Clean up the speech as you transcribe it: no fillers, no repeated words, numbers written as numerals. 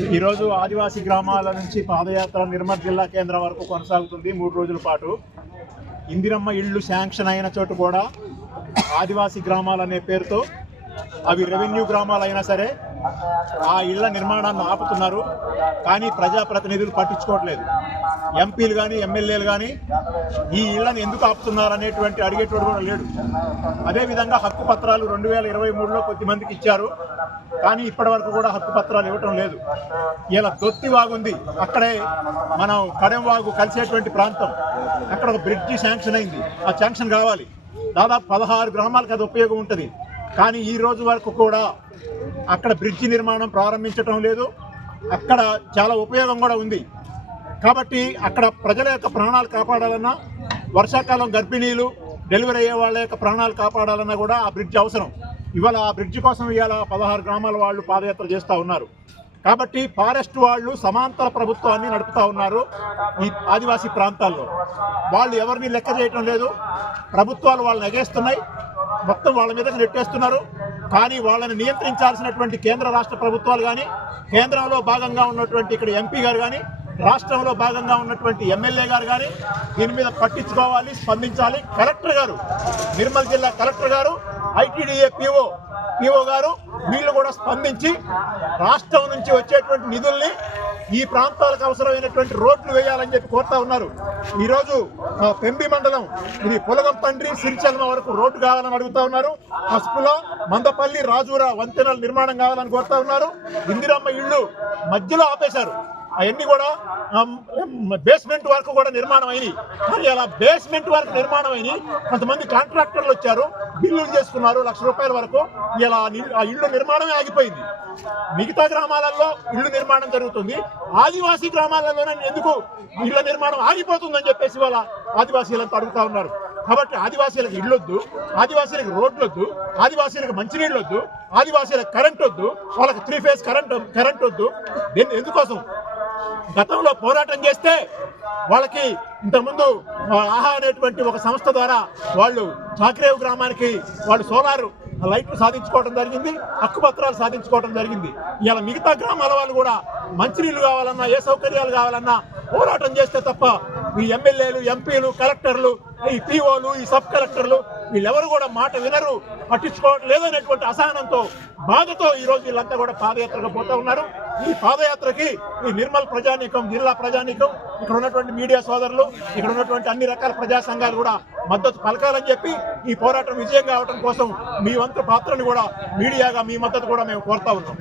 ఈరోజు ఆదివాసీ గ్రామాల నుంచి పాదయాత్ర నిర్మల్ జిల్లా కేంద్రం వరకు కొనసాగుతుంది 3 రోజుల పాటు. ఇందిరమ్మ ఇళ్ళు శాంక్షన్ అయిన చోటు కూడా ఆదివాసీ గ్రామాలు అనే పేరుతో అవి రెవెన్యూ గ్రామాలు అయినా సరే ఆ ఇళ్ల నిర్మాణాన్ని ఆపుతున్నారు. కానీ ప్రజాప్రతినిధులు పట్టించుకోవట్లేదు. ఎంపీలు కానీ ఎమ్మెల్యేలు కానీ ఈ ఇళ్లను ఎందుకు ఆపుతున్నారు అనేటువంటి అడిగేటోడు కూడా లేడు. అదేవిధంగా హక్కు పత్రాలు 2023లో కొద్దిమందికి ఇచ్చారు, కానీ ఇప్పటి వరకు కూడా హక్కు పత్రాలు ఇవ్వటం లేదు. ఇలా దొత్తి వాగుంది, అక్కడే మనం కడెం వాగు కలిసేటువంటి ప్రాంతం, అక్కడ ఒక బ్రిడ్జి శాంక్షన్ అయింది. ఆ శాంక్షన్ కావాలి. దాదాపు 16 గ్రామాలకు అది ఉపయోగం ఉంటుంది. కానీ ఈ రోజు వరకు కూడా అక్కడ బ్రిడ్జి నిర్మాణం ప్రారంభించటం లేదు. అక్కడ చాలా ఉపయోగం కూడా ఉంది. కాబట్టి అక్కడ ప్రజల యొక్క ప్రాణాలు కాపాడాలన్నా, వర్షాకాలం గర్భిణీలు డెలివరీ అయ్యే వాళ్ళ యొక్క ప్రాణాలు కాపాడాలన్నా కూడా ఆ బ్రిడ్జ్ అవసరం. ఇవాళ ఆ బ్రిడ్జి కోసం ఇవాళ 16 గ్రామాల వాళ్ళు పాదయాత్ర చేస్తూ ఉన్నారు. కాబట్టి ఫారెస్ట్ వాళ్ళు సమాంతర ప్రభుత్వాన్ని నడుపుతూ ఉన్నారు ఈ ఆదివాసీ ప్రాంతాల్లో. వాళ్ళు ఎవరిని లెక్క చేయటం లేదు. ప్రభుత్వాలు వాళ్ళని ఎగేస్తున్నాయి, మొత్తం వాళ్ళ మీదకి నెట్టేస్తున్నారు. కానీ వాళ్ళని నియంత్రించాల్సినటువంటి కేంద్ర రాష్ట్ర ప్రభుత్వాలు కానీ, కేంద్రంలో భాగంగా ఉన్నటువంటి ఇక్కడ ఎంపీ గారు కానీ, రాష్ట్రంలో భాగంగా ఉన్నటువంటి ఎమ్మెల్యే గారు కానీ దీని మీద పట్టించుకోవాలి, స్పందించాలి. కలెక్టర్ గారు, నిర్మల్ జిల్లా కలెక్టర్ గారు, ఐటీడీఏ పిఓ గారు వీళ్ళు కూడా స్పందించి రాష్ట్రం నుంచి వచ్చేటువంటి నిధుల్ని ఈ ప్రాంతాలకు అవసరమైనటువంటి రోడ్లు వేయాలని చెప్పి కోరుతా ఉన్నారు. ఈరోజు పెంబి మండలం ఇది పొలగంపండ్రి సిరిచెల్మ వరకు రోడ్డు కావాలని అడుగుతా ఉన్నారు. పసుపులో మందపల్లి రాజూరా వంతెనల నిర్మాణం కావాలని కోరుతా ఉన్నారు. ఇందిరమ్మ ఇళ్ళు మధ్యలో ఆపేశారు. అవన్నీ కూడా బేస్మెంట్ వర్క్ కూడా నిర్మాణం అయినాయి. కానీ అలా బేస్మెంట్ వర్క్ నిర్మాణం అయినాయి. కొంతమంది కాంట్రాక్టర్లు వచ్చారు, బిల్లులు చేసుకున్నారు ₹1,00,000 వరకు. ఇలా ఆ ఇళ్ళు నిర్మాణమే ఆగిపోయింది. మిగతా గ్రామాలలో ఇళ్ళు నిర్మాణం జరుగుతుంది, ఆదివాసీ గ్రామాలలోనే ఎందుకు ఇళ్ల నిర్మాణం ఆగిపోతుందని చెప్పేసి వాళ్ళ ఆదివాసీలంతా అడుగుతా ఉన్నారు. కాబట్టి ఆదివాసీలకు ఇళ్ళొద్దు, ఆదివాసీలకు రోడ్లొద్దు, ఆదివాసీలకు మంచినీళ్ళు వద్దు, ఆదివాసీలకు కరెంట్ వద్దు, వాళ్ళకి 3 ఫేజ్ కరెంట్ వద్దు. ఎందుకోసం గతంలో పోరాటం చేస్తే వాళ్ళకి ఇంతకుముందు ఆహా అనేటువంటి ఒక సంస్థ ద్వారా వాళ్ళు చాక్రేవ్ గ్రామానికి వాళ్ళు సోలార్ లైట్లు సాధించుకోవడం జరిగింది, హక్కు పత్రాలు సాధించుకోవడం జరిగింది. ఇలా మిగతా గ్రామాల వాళ్ళు కూడా మంచినీళ్ళు కావాలన్నా, ఏ సౌకర్యాలు కావాలన్నా పోరాటం చేస్తే తప్ప ఈ ఎమ్మెల్యేలు, ఎంపీలు, కలెక్టర్లు, ఈ పిఓలు, ఈ సబ్ కలెక్టర్లు వీళ్ళెవరు కూడా మాట వినరు, పట్టించుకోవడం లేదనేటువంటి అసహనంతో, బాధతో ఈరోజు వీళ్ళంతా కూడా పాదయాత్రగా పోతూ ఉన్నారు. ఈ పాదయాత్రకి ఈ నిర్మల్ ప్రజానీకం, జిల్లా ప్రజానీకం, ఇక్కడ ఉన్నటువంటి మీడియా సోదరులు, ఇక్కడ ఉన్నటువంటి అన్ని రకాల ప్రజా సంఘాలు కూడా మద్దతు పలకాలని చెప్పి ఈ పోరాటం విజయం కావడం కోసం మీ వంతు పాత్రను కూడా మీడియాగా మీ మద్దతు కూడా మేము కోరుతా ఉన్నాం.